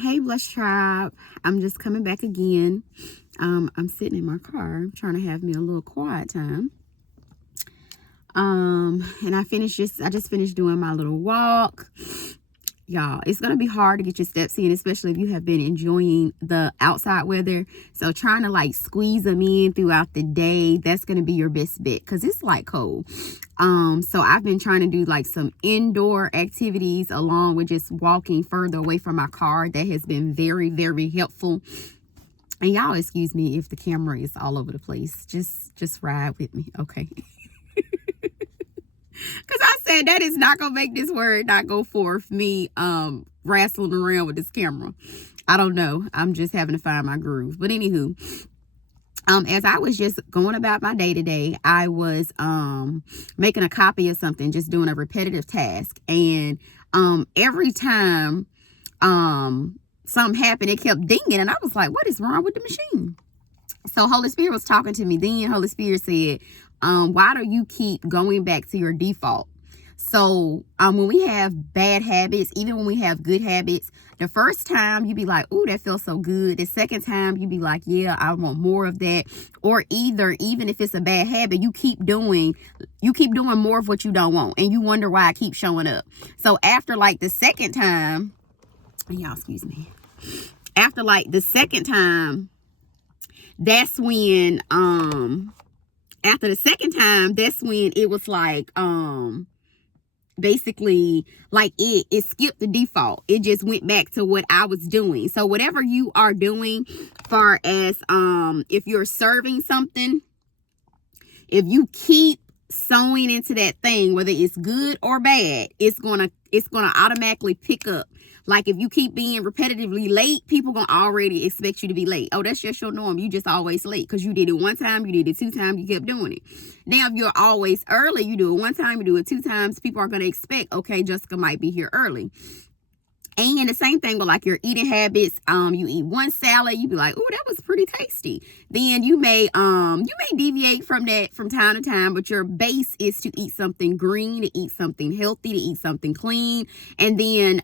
Hey, Blush Tribe. I'm just coming back again. I'm sitting in my car trying to have me a little quiet time. And I just finished doing my little walk. Y'all, it's going to be hard to get your steps in, especially if you have been enjoying the outside weather. So trying to like squeeze them in throughout the day, that's going to be your best bet because it's like cold. So I've been trying to do like some indoor activities along with just walking further away from my car. That has been very, very helpful. And y'all excuse me if the camera is all over the place. Just ride with me, okay? Because I said that is not going to make this word not go forth, me wrestling around with this camera. I don't know. I'm just having to find my groove. But anywho, as I was just going about my day to day, I was making a copy of something, just doing a repetitive task. And every time something happened, it kept dinging. And I was like, what is wrong with the machine? So Holy Spirit was talking to me. Then Holy Spirit said, why do you keep going back to your default? So when we have bad habits, even when we have good habits, the first time you be like, oh, that feels so good. The second time you be like, yeah, I want more of that. Or even if it's a bad habit, you keep doing more of what you don't want. And you wonder why I keep showing up. So after like the second time, y'all excuse me. After like the second time, that's when it was like basically like it skipped the default. It just went back to what I was doing. So whatever you are doing, far as if you're serving something, if you keep sewing into that thing, whether it's good or bad, it's gonna automatically pick up. Like if you keep being repetitively late, people gonna already expect you to be late. Oh, that's just your norm. You just always late because you did it one time, you did it 2 times, you kept doing it. Now, if you're always early, you do it 1 time, you do it 2 times, people are gonna expect, okay, Jessica might be here early. And the same thing with like your eating habits. You eat one salad, you be like, oh, that was pretty tasty. Then you may deviate from that from time to time, but your base is to eat something green, to eat something healthy, to eat something clean. And then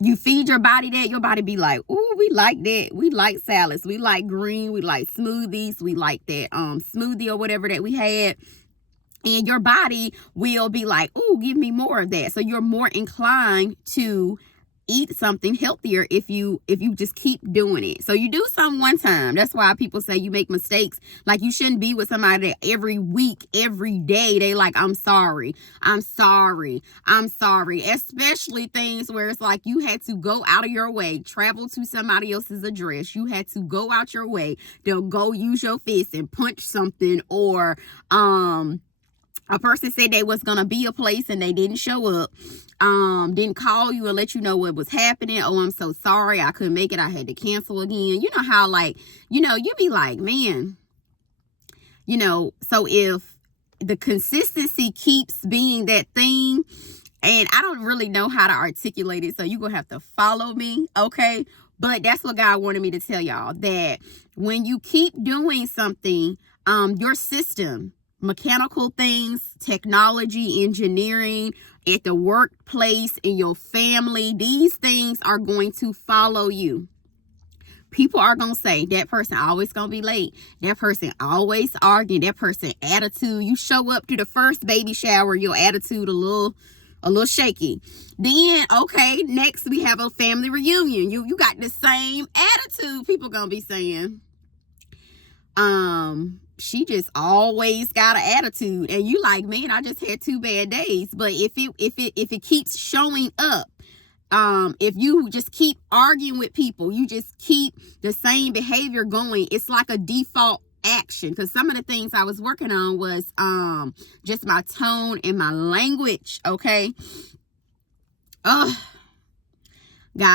you feed your body that, your body be like, oh, we like that. We like salads, we like green, we like smoothies, we like that smoothie or whatever that we had. And your body will be like, oh, give me more of that. So you're more inclined to eat something healthier if you just keep doing it. So you do something one time. That's why people say you make mistakes. Like you shouldn't be with somebody that every week, every day, they like, I'm sorry. Especially things where it's like you had to go out of your way, travel to somebody else's address. You had to go out your way. They'll go use your fist and punch something, or a person said they was gonna be a place and they didn't show up, didn't call you and let you know what was happening. Oh, I'm so sorry, I couldn't make it, I had to cancel again. You know how like, you be like, man, so if the consistency keeps being that thing, and I don't really know how to articulate it, so you're gonna have to follow me, okay? But that's what God wanted me to tell y'all, that when you keep doing something, your system, mechanical things, technology, engineering, at the workplace, in your family, these things are going to follow you. People are going to say, that person always going to be late. That person always arguing. That person attitude. You show up to the first baby shower, your attitude a little shaky. Then, okay, next we have a family reunion. You got the same attitude. People going to be saying, she just always got an attitude. And you like, man, I just had 2 bad days. But if it keeps showing up, if you just keep arguing with people, you just keep the same behavior going, it's like a default action. Because some of the things I was working on was just my tone and my language. Okay. God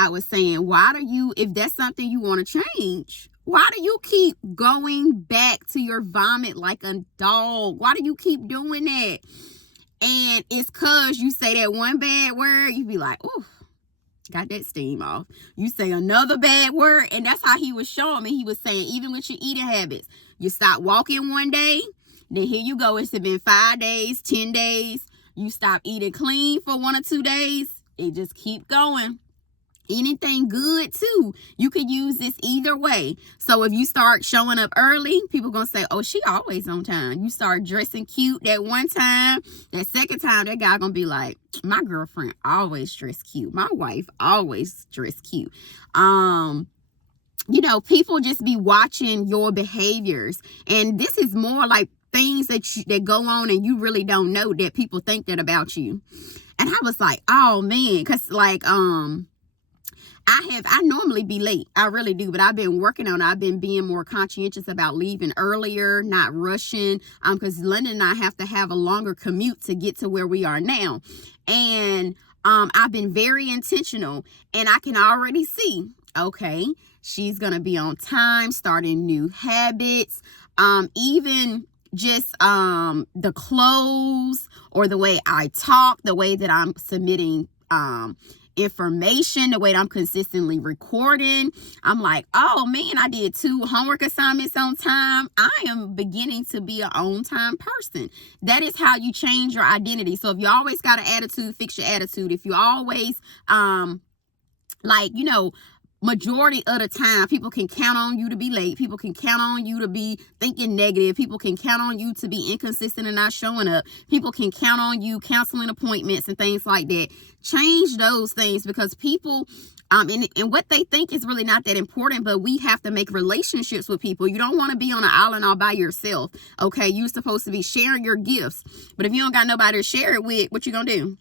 was saying, why do you, if that's something you want to change, why do you keep going back to your vomit like a dog? Why do you keep doing that? And it's because you say that one bad word, you be like, ooh, got that steam off. You say another bad word, and that's how he was showing me. He was saying, even with your eating habits, you stop walking one day, then here you go. It's been 5 days, 10 days. You stop eating clean for 1 or 2 days. It just keep going. Anything good too, you could use this either way. So if you start showing up early, people gonna say, oh, she always on time. You start dressing cute that one time, that second time, that guy gonna be like, my girlfriend always dress cute, my wife always dress cute. You know, people just be watching your behaviors, and this is more like things that go on and you really don't know that people think that about you. And I was like, oh man, because like I normally be late. I really do. But I've been working on it. I've been being more conscientious about leaving earlier, not rushing. Because London and I have to have a longer commute to get to where we are now. And I've been very intentional. And I can already see, okay, she's going to be on time, starting new habits. Even just the clothes or the way I talk, the way that I'm submitting information, the way that I'm consistently recording. I'm like, oh man, I did 2 homework assignments on time. I am beginning to be an on-time person. That is how you change your identity. So if you always got an attitude, fix your attitude. If you always like, you know, majority of the time, people can count on you to be late. People can count on you to be thinking negative. People can count on you to be inconsistent and not showing up. People can count on you canceling appointments and things like that. Change those things, because people, and what they think is really not that important, but we have to make relationships with people. You don't want to be on an island all by yourself, okay? You're supposed to be sharing your gifts, but if you don't got nobody to share it with, what you gonna do?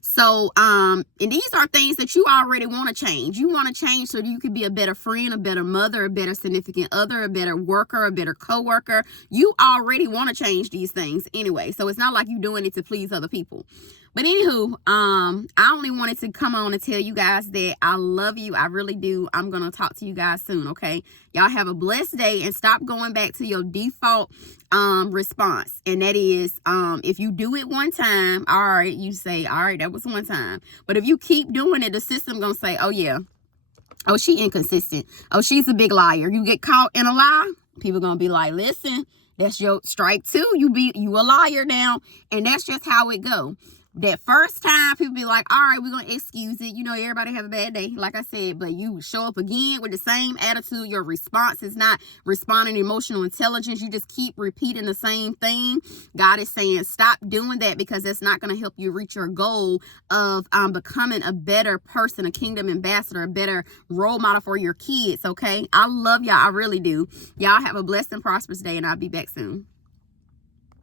So, and these are things that you already want to change. You want to change so that you can be a better friend, a better mother, a better significant other, a better worker, a better co-worker. You already want to change these things anyway. So it's not like you're doing it to please other people. But anywho, I only wanted to come on and tell you guys that I love you. I really do. I'm going to talk to you guys soon, okay? Y'all have a blessed day, and stop going back to your default response. And that is, if you do it one time, all right, you say, all right, that was one time. But if you keep doing it, the system going to say, oh yeah, oh, she inconsistent. Oh, she's a big liar. You get caught in a lie, people going to be like, listen, that's your strike 2. You a liar now. And that's just how it go. That first time, people be like, all right, we're going to excuse it. You know, everybody have a bad day, like I said. But you show up again with the same attitude. Your response is not responding emotional intelligence. You just keep repeating the same thing. God is saying, stop doing that, because that's not going to help you reach your goal of becoming a better person, a kingdom ambassador, a better role model for your kids, okay? I love y'all. I really do. Y'all have a blessed and prosperous day, and I'll be back soon.